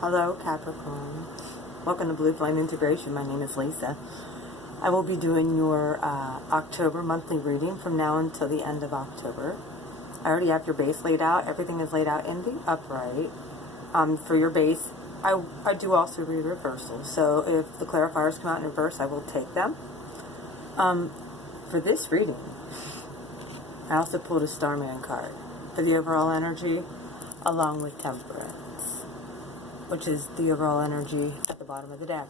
Hello Capricorn. Welcome to Blue Flame Integration. My name is Lisa. I will be doing your October monthly reading from now until the end of October. I already have your base laid out. Everything is laid out in the upright. For your base, I do also read reversals. So if the clarifiers come out in reverse, I will take them. For this reading, I also pulled a Starman card for the overall energy, along with Temperance, which is the overall energy at the bottom of the deck.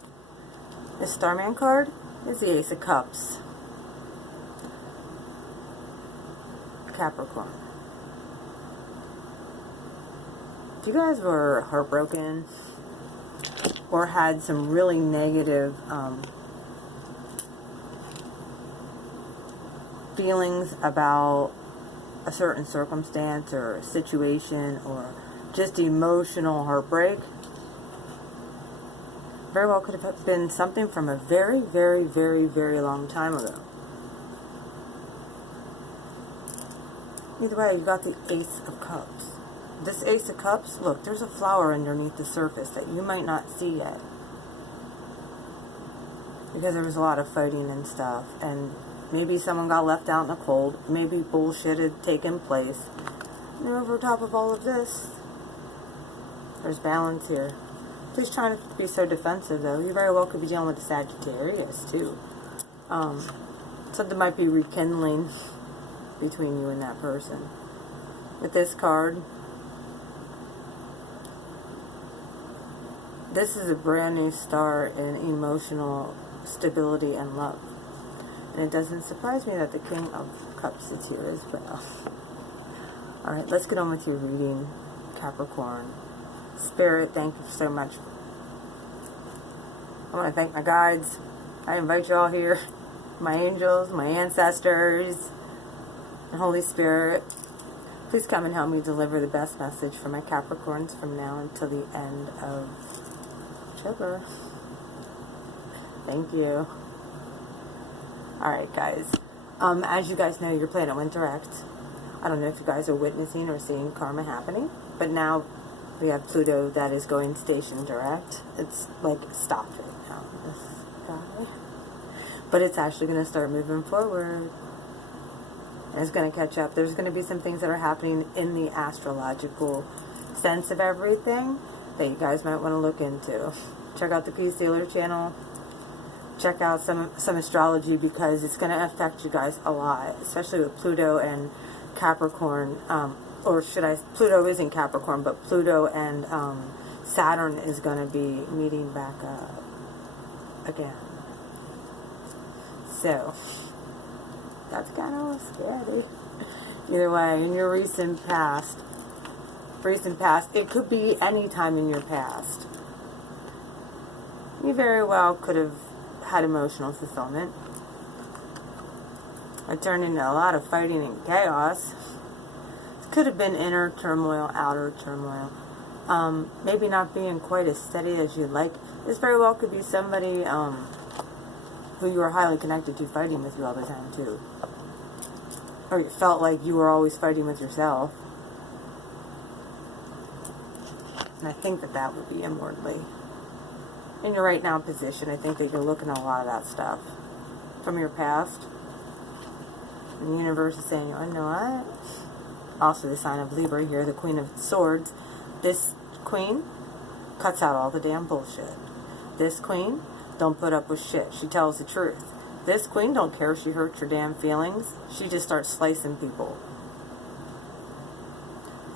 The Starman card is the Ace of Cups. Capricorn. If you guys were heartbroken or had some really negative feelings about a certain circumstance or situation or just emotional heartbreak, very well could have been something from a very, very, very, very long time ago. Either way, you got the Ace of Cups. This Ace of Cups, look, there's a flower underneath the surface that you might not see yet, because there was a lot of fighting and stuff, and maybe someone got left out in the cold, maybe bullshit had taken place. And over top of all of this, there's balance here. Please try not to be so defensive, though. You very well could be dealing with a Sagittarius, too. Something might be rekindling between you and that person. With this card, this is a brand new start in emotional stability and love. And it doesn't surprise me that the King of Cups is here as well. Alright, let's get on with your reading, Capricorn. Spirit, thank you so much. I want to thank my guides. I invite you all here. My angels, my ancestors, and Holy Spirit. Please come and help me deliver the best message for my Capricorns from now until the end of October. Thank you. Alright guys, as you guys know, your planet went direct. I don't know if you guys are witnessing or seeing karma happening, but now we have Pluto that is going station direct. It's like stopped right now, this guy. But it's actually going to start moving forward. And it's going to catch up. There's going to be some things that are happening in the astrological sense of everything that you guys might want to look into. Check out the Peace Dealer channel. Check out some astrology, because it's going to affect you guys a lot, especially with Pluto and Capricorn. Pluto isn't Capricorn, but Pluto and Saturn is going to be meeting back up again. So, that's kind of scary. Either way, in your recent past, it could be any time in your past, you very well could have had emotional fulfillment. It turned into a lot of fighting and chaos. It could have been inner turmoil, outer turmoil. Maybe not being quite as steady as you'd like. This very well could be somebody who you were highly connected to fighting with you all the time too. Or you felt like you were always fighting with yourself. And I think that would be inwardly. In your right now position, I think that you're looking at a lot of that stuff from your past. And the universe is saying, you know what? Also the sign of Libra here, the Queen of Swords. This queen cuts out all the damn bullshit. This queen don't put up with shit. She tells the truth. This queen don't care if she hurts your damn feelings. She just starts slicing people.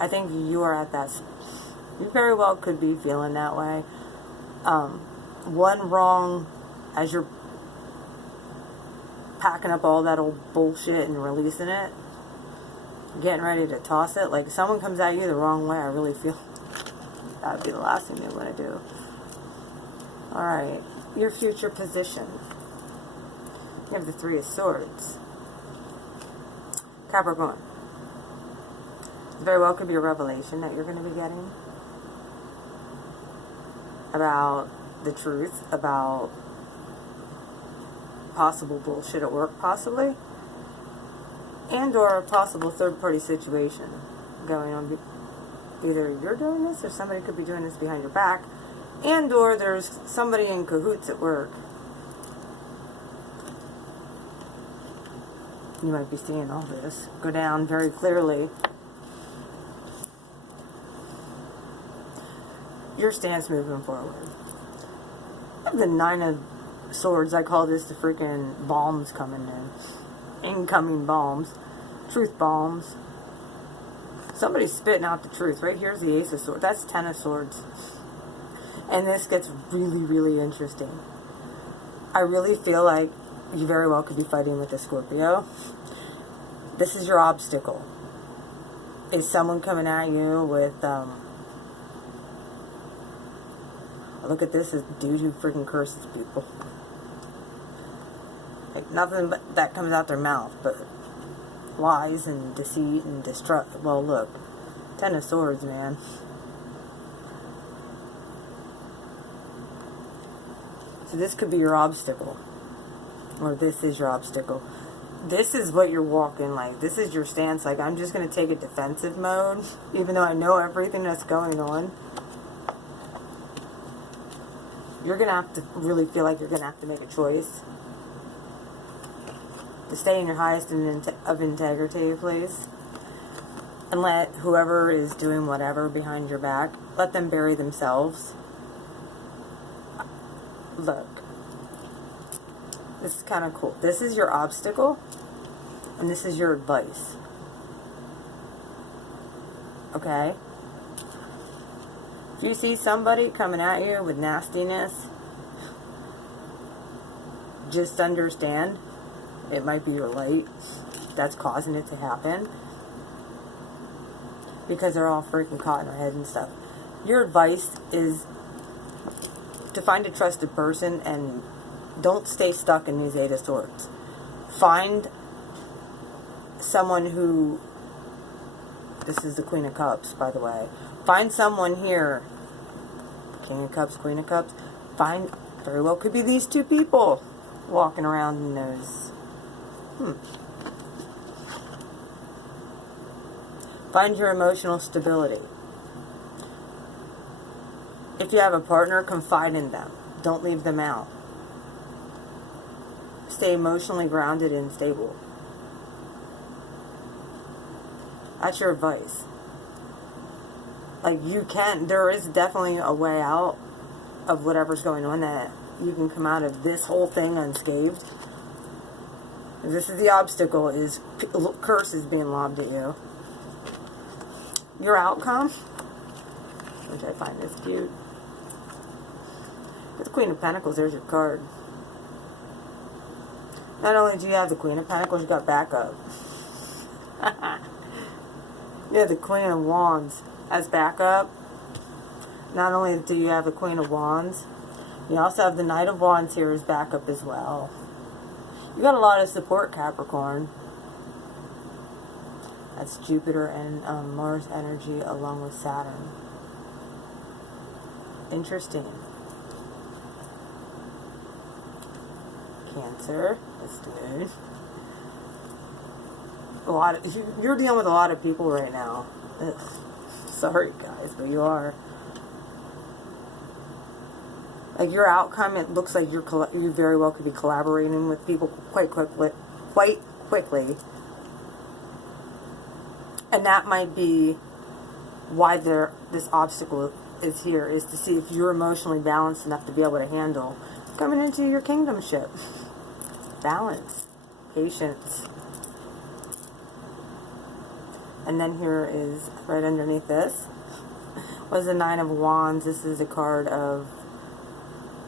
I think you are at that. You very well could be feeling that way. One wrong, as you're packing up all that old bullshit and releasing it, getting ready to toss it, like someone comes at you the wrong way, I really feel that would be the last thing you want to do. Alright, your future position. You have the Three of Swords. Capricorn. It very well could be a revelation that you're going to be getting about the truth, about possible bullshit at work, possibly, and or a possible third-party situation going on either you're doing this or somebody could be doing this behind your back, and or there's somebody in cahoots at work. You might be seeing all this go down very clearly. Your stance moving forward. The Nine of Swords, I call this the freaking bombs coming in. Incoming bombs. Truth bombs. Somebody's spitting out the truth. Right here's the Ace of Swords. That's Ten of Swords. And this gets really, really interesting. I really feel like you very well could be fighting with a Scorpio. This is your obstacle. Is someone coming at you with, look at this, is a dude who freaking curses people. Like, nothing but that comes out their mouth, but lies and deceit and destruct. Well, look, Ten of Swords, man. So this could be your obstacle. Or this is your obstacle. This is what you're walking like. This is your stance. Like, I'm just going to take a defensive mode, even though I know everything that's going on. You're going to have to really feel like you're going to have to make a choice. To stay in your highest of integrity, please. And let whoever is doing whatever behind your back, let them bury themselves. Look. This is kind of cool. This is your obstacle, and this is your advice. Okay? If you see somebody coming at you with nastiness, just understand it might be your light that's causing it to happen. Because they're all freaking caught in their head and stuff. Your advice is to find a trusted person and don't stay stuck in these Eight of Swords. Find someone who... This is the Queen of Cups, by the way. Find someone here. King of Cups, Queen of Cups. Find... Very well could be these two people walking around in those... Find your emotional stability. If you have a partner, confide in them. Don't leave them out. Stay emotionally grounded and stable. That's your advice. Like, you can, there is definitely a way out of whatever's going on, that you can come out of this whole thing unscathed. This is the obstacle, is curses being lobbed at you. Your outcome, which I find this cute. With the Queen of Pentacles, there's your card. Not only do you have the Queen of Pentacles, you got backup. Yeah, the Queen of Wands as backup. Not only do you have the Queen of Wands, you also have the Knight of Wands here as backup as well. You got a lot of support, Capricorn. That's Jupiter and Mars energy along with Saturn. Interesting. Cancer. Let's do it. You're dealing with a lot of people right now. Ugh. Sorry, guys, but you are. Like, your outcome, it looks like you very well could be collaborating with people quite quickly. And that might be why this obstacle is here, is to see if you're emotionally balanced enough to be able to handle coming into your kingdomship. Balance. Patience. And then here is, right underneath this, was the Nine of Wands. This is a card of,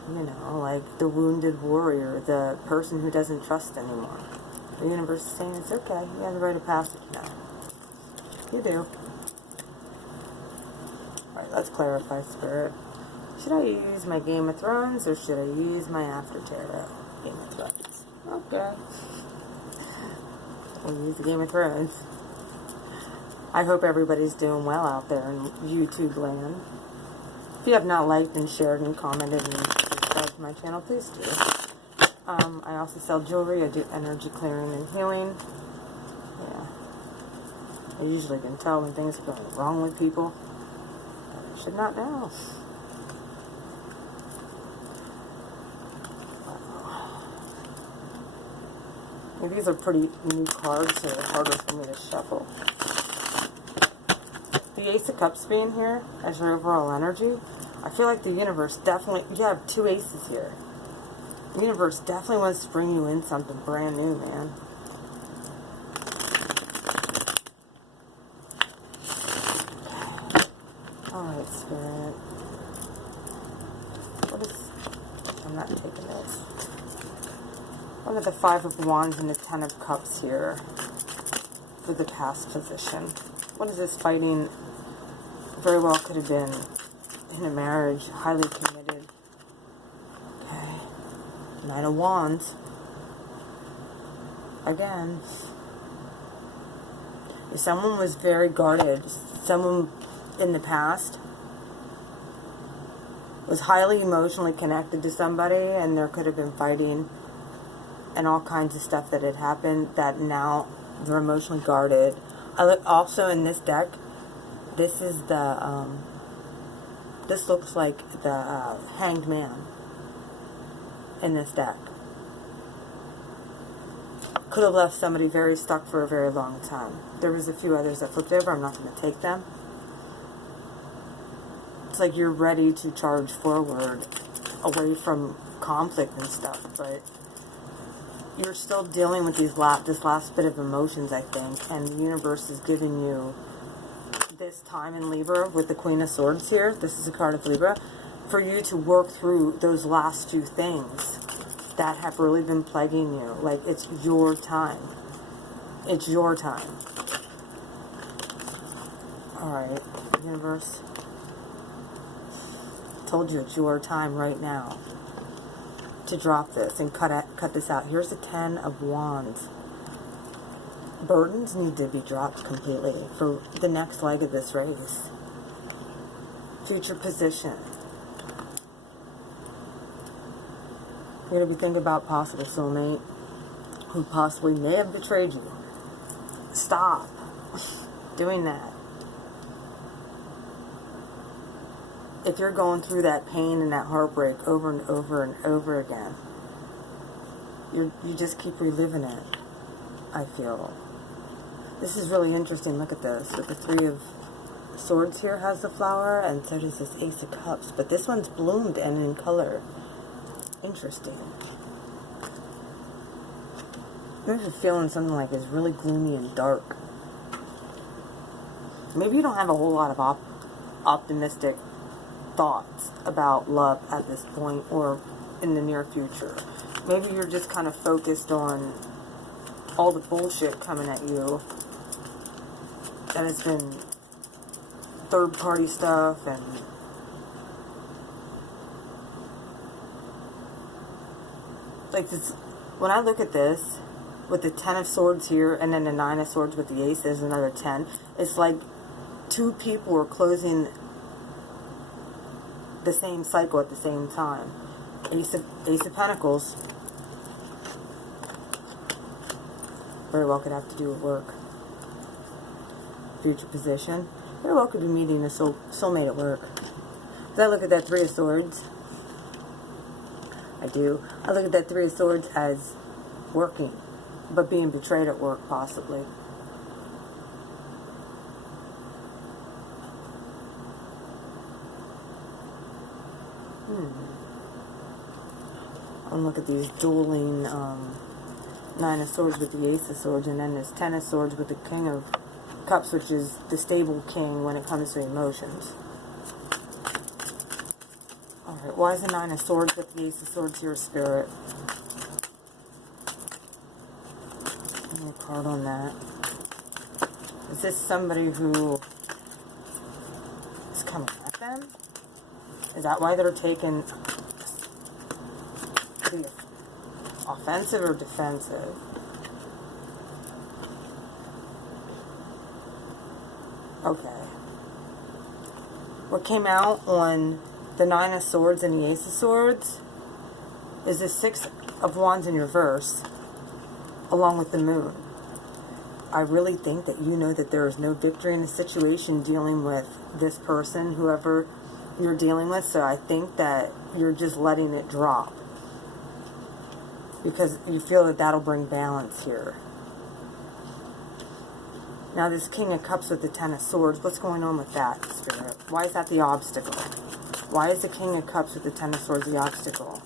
you know, like the wounded warrior, the person who doesn't trust anymore. The universe is saying it's okay. You have the rite of passage now. You do. Alright, let's clarify, Spirit. Should I use my Game of Thrones or should I use my After Tarot? Game of Thrones. Okay. We'll use the Game of Thrones. I hope everybody's doing well out there in YouTube land. If you have not liked and shared and commented and subscribed to my channel, please do. I also sell jewelry. I do energy clearing and healing. Yeah. I usually can tell when things are going wrong with people. should not know. These are pretty new cards, so they're harder for me to shuffle. The Ace of Cups being here as your overall energy, I feel like the universe definitely, you have 2 aces here. The universe definitely wants to bring you in something brand new, man. Alright, Spirit. What is, I'm not taking this. What are the 5 of Wands and the 10 of Cups here for the past position? What is this fighting? Very well could have been in a marriage, highly committed. Okay. 9 of Wands. Again. If someone was very guarded, someone in the past was highly emotionally connected to somebody, and there could have been fighting and all kinds of stuff that had happened that now they're emotionally guarded. I look also in this deck, this is the, this looks like the Hanged Man in this deck. Could have left somebody very stuck for a very long time. There was a few others that flipped over. I'm not going to take them. It's like you're ready to charge forward away from conflict and stuff, but you're still dealing with this last bit of emotions, I think, and the universe is giving you this time in Libra with the Queen of Swords here. This is a card of Libra, for you to work through those last 2 things that have really been plaguing you. Like, it's your time. It's your time. Alright, universe. Told you it's your time right now to drop this and cut this out. Here's the 10 of Wands. Burdens need to be dropped completely for the next leg of this race. Future position. You're going to be thinking about possible soulmate who possibly may have betrayed you. Stop doing that. If you're going through that pain and that heartbreak over and over and over again, you just keep reliving it, I feel. This is really interesting. Look at this. With the 3 of Swords here has the flower, and so does this Ace of Cups. But this one's bloomed and in color. Interesting. Maybe you're feeling something like it's really gloomy and dark. Maybe you don't have a whole lot of optimistic thoughts about love at this point or in the near future. Maybe you're just kind of focused on all the bullshit coming at you, and it's been third-party stuff and like this. When I look at this with the 10 of Swords here and then the 9 of Swords with the Ace, there's another 10. It's like 2 people are closing the same cycle at the same time. Ace of Pentacles. Very well could have to do with work. Future position. Very well could be meeting a soulmate at work. But I look at that 3 of Swords. I do. I look at that 3 of Swords as working, but being betrayed at work, possibly. And look at these dueling 9 of Swords with the Ace of Swords, and then this 10 of Swords with the King of Cups, which is the stable king when it comes to emotions. Alright, why is the 9 of Swords with the Ace of Swords here, Spirit? A little card on that. Is this somebody who is coming at them? Is that why they're taking the offensive or defensive? Okay. What came out on the 9 of Swords and the Ace of Swords is the 6 of Wands in reverse, along with the Moon. I really think that you know that there is no victory in the situation dealing with this person, whoever you're dealing with. So I think that you're just letting it drop because you feel that that'll bring balance here. Now this King of Cups with the Ten of Swords, what's going on with that, Spirit? Why is that the obstacle? Why is the King of Cups with the Ten of Swords the obstacle?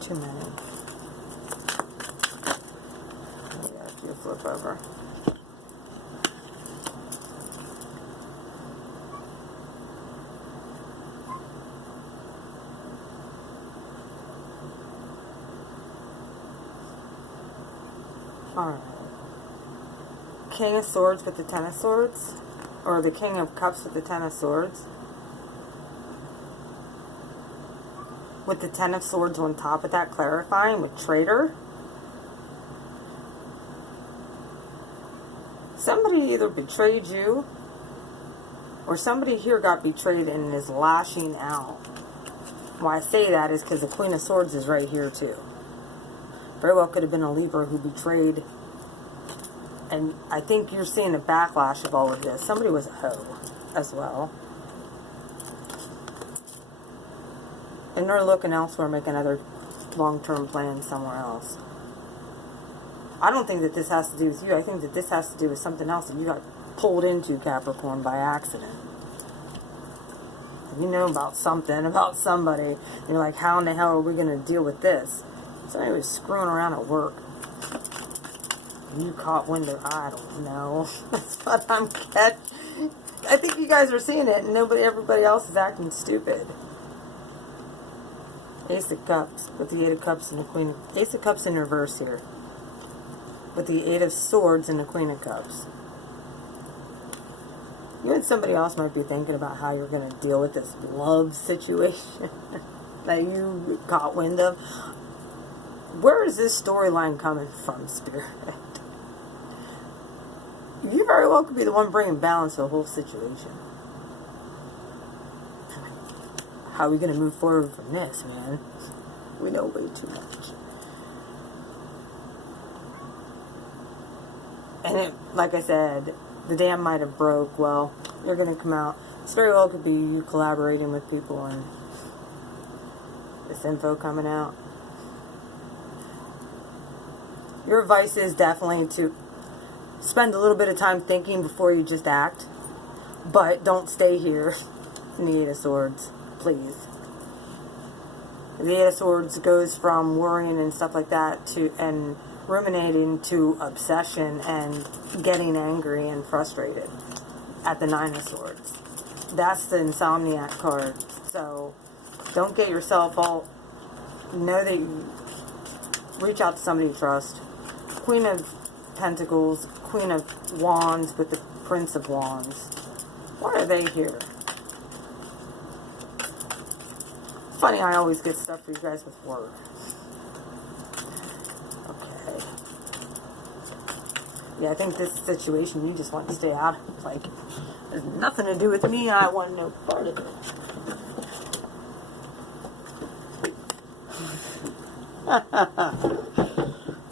Too many. Yeah, if you flip over. Alright. King of Swords with the Ten of Swords? Or the King of Cups with the Ten of Swords? With the Ten of Swords on top of that, clarifying with traitor? Somebody either betrayed you, or somebody here got betrayed and is lashing out. Why I say that is because the Queen of Swords is right here too. Very well could have been a Libra who betrayed. And I think you're seeing the backlash of all of this. Somebody was a hoe as well. And they're looking elsewhere, making other long-term plans somewhere else. I don't think that this has to do with you. I think that this has to do with something else that you got pulled into, Capricorn, by accident. You know about something, about somebody. You're like, how in the hell are we going to deal with this? Somebody was screwing around at work. You caught wind of, I don't know. That's what I'm catching. I think you guys are seeing it, and everybody else is acting stupid. Ace of Cups with the Eight of Cups and the Queen. Ace of Cups in reverse here. With the Eight of Swords and the Queen of Cups. You and somebody else might be thinking about how you're going to deal with this love situation that you caught wind of. Where is this storyline coming from, Spirit? You very well could be the one bringing balance to the whole situation. How are we going to move forward from this, man? We know way too much. And it, like I said, the dam might have broke. Well, you're going to come out. This very well could be you collaborating with people and this info coming out. Your advice is definitely to spend a little bit of time thinking before you just act. But don't stay here in the Eight of Swords, please. The Eight of Swords goes from worrying and stuff like that to and ruminating to obsession and getting angry and frustrated at the Nine of Swords. That's the Insomniac card. So don't get yourself all... Know that you reach out to somebody you trust. Queen of Pentacles, Queen of Wands with the Prince of Wands. Why are they here? Funny, I always get stuff for you guys with work. Okay. Yeah, I think this situation you just want to stay out of. Like, there's nothing to do with me. I want no part of it.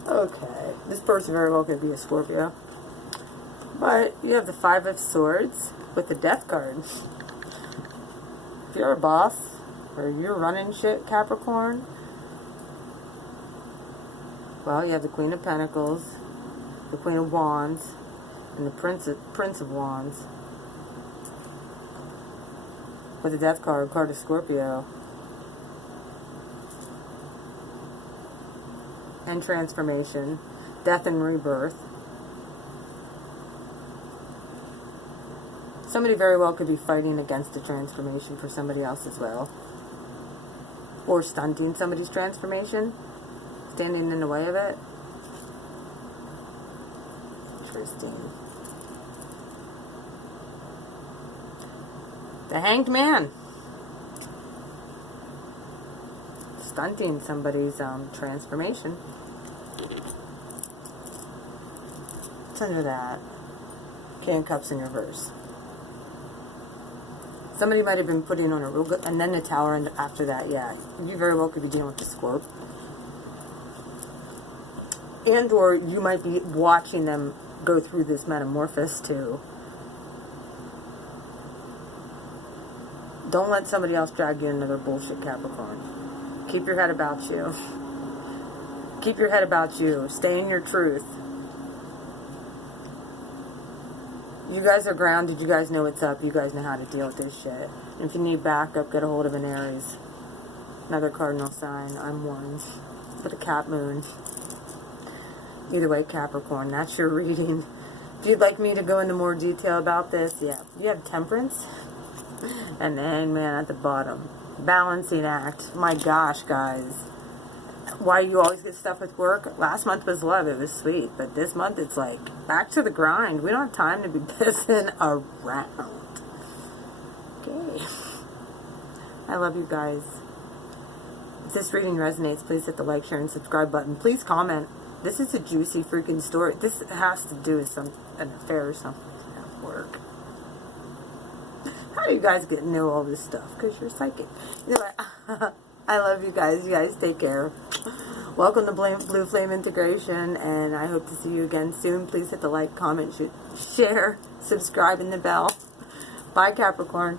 Okay. This person very well could be a Scorpio. But you have the Five of Swords with the Death card. If you're a boss, or you're running shit, Capricorn, well, you have the Queen of Pentacles, the Queen of Wands, and the Prince of Wands. With the Death card of Scorpio. And transformation, death and rebirth. Somebody very well could be fighting against the transformation for somebody else as well. Or stunting somebody's transformation. Standing in the way of it. Interesting. The Hanged Man. Stunting somebody's transformation. What's under that? King of Cups in reverse. Somebody might have been putting on a real good, and then the Tower, and after that, yeah. You very well could be dealing with the Scorp. And or you might be watching them go through this metamorphosis too. Don't let somebody else drag you into another bullshit, Capricorn. Keep your head about you. Keep your head about you. Stay in your truth. You guys are grounded. You guys know what's up. You guys know how to deal with this shit. And if you need backup, get a hold of an Aries. Another cardinal sign. I'm one. With a Cap moon. Either way, Capricorn, that's your reading. If you'd like me to go into more detail about this, yeah. You have Temperance. And the Hangman at the bottom. Balancing act. My gosh, guys. Why you always get stuff with work? Last month was love. It was sweet. But this month it's like, back to the grind. We don't have time to be pissing around. Okay. I love you guys. If this reading resonates, please hit the like, share, and subscribe button. Please comment. This is a juicy freaking story. This has to do with an affair or something at work. How do you guys get to know all this stuff? Because you're psychic. Anyway, I love you guys. You guys take care. Welcome to Blue Flame Integration, and I hope to see you again soon. Please hit the like, comment, share, subscribe, and the bell. Bye, Capricorn.